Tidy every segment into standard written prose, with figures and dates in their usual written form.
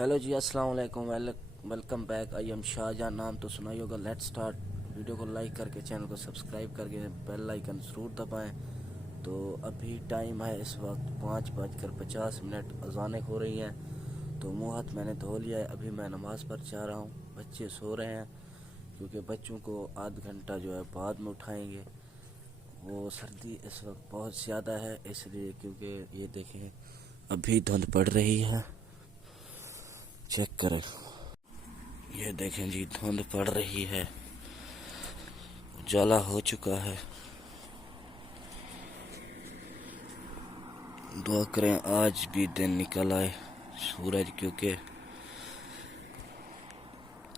हेलो जी, अस्सलाम वालेकुम। Welcome back. I am Shahjahan. नाम तो सुना ही होगा। Let's start. वीडियो को लाइक करके चैनल को सब्सक्राइब करके बेल आइकन ज़रूर दबाएं। तो अभी टाइम है इस वक्त 5:50 अजानें हो रही हैं। तो मुँह हाथ मैंने धो लिया है। अभी मैं नमाज़ पर जा रहा हूँ। बच्चे सो रहे हैं क्योंकि बच्चों को आध घंटा जो है बाद में उठाएंगे। वो सर्दी इस वक्त बहुत ज़्यादा है इसलिए, क्योंकि ये देखें अभी धुंध पड़ रही है। चेक करें, ये देखें जी, धुंध पड़ रही है, उजाला हो चुका है। दुआ करें आज भी दिन निकल आए सूरज, क्योंकि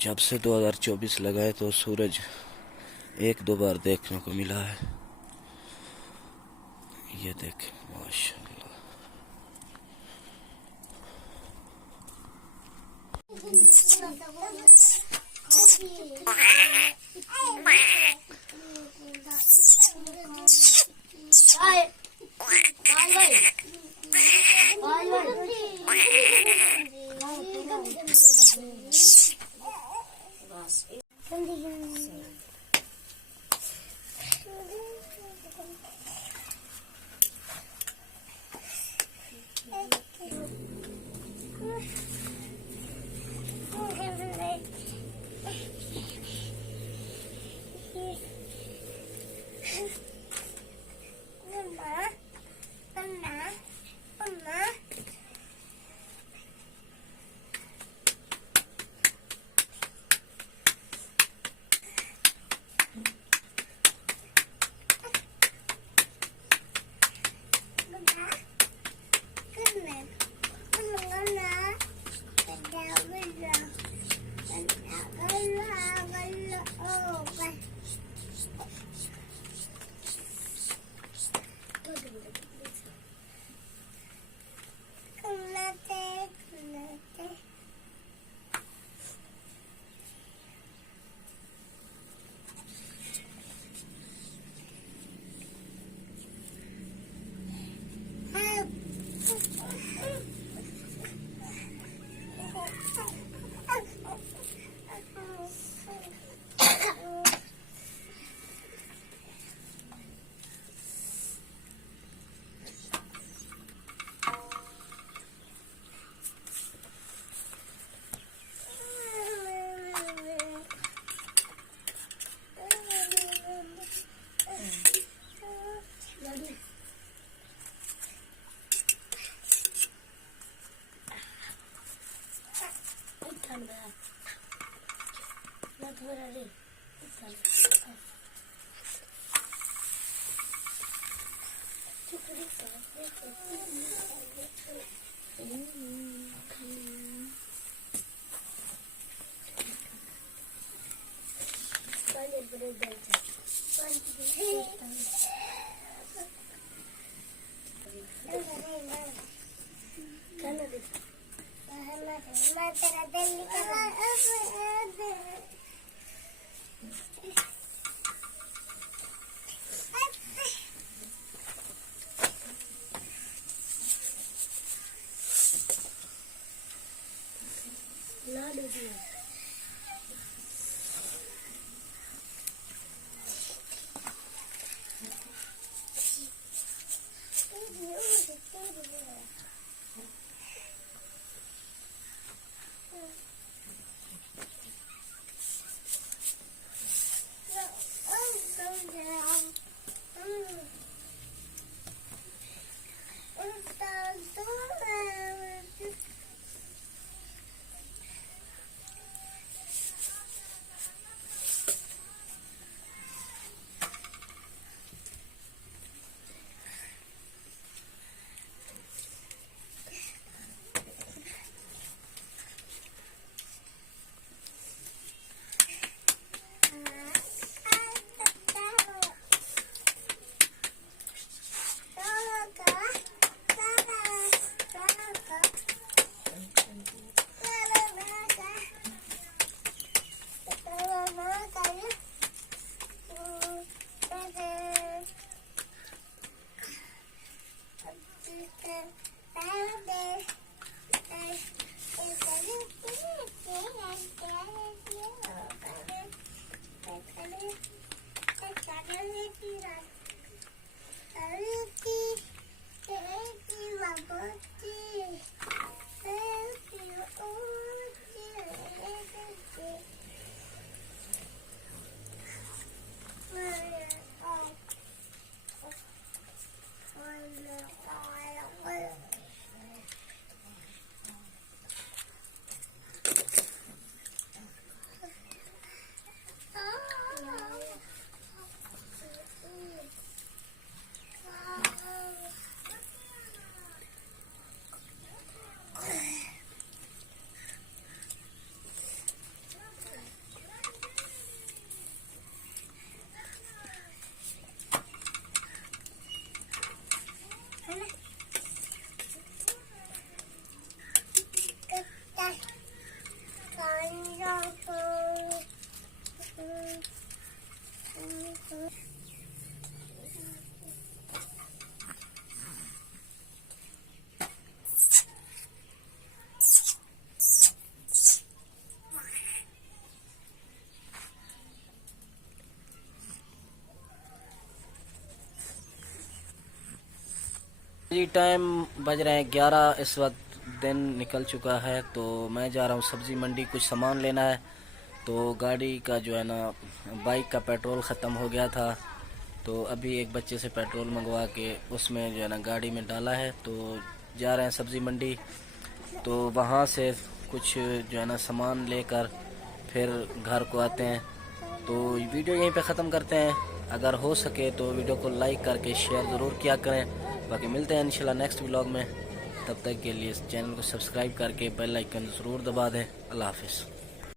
जब से 2024 लगा है तो सूरज एक दो बार देखने को मिला है। ये देखें, माशाल्लाह। जी टाइम बज रहे हैं 11, इस वक्त दिन निकल चुका है। तो मैं जा रहा हूँ सब्ज़ी मंडी, कुछ सामान लेना है। तो गाड़ी का जो है ना, बाइक का पेट्रोल ख़त्म हो गया था। तो अभी एक बच्चे से पेट्रोल मंगवा के उसमें जो है ना गाड़ी में डाला है। तो जा रहे हैं सब्ज़ी मंडी। तो वहाँ से कुछ जो है ना सामान लेकर फिर घर को आते हैं। तो वीडियो यहीं पे ख़त्म करते हैं। अगर हो सके तो वीडियो को लाइक करके शेयर ज़रूर किया करें। बाकी मिलते हैं इंशाल्लाह नेक्स्ट व्लॉग में। तब तक के लिए इस चैनल को सब्सक्राइब करके बेल आइकन ज़रूर दबा दें। अल्लाह हाफिज़।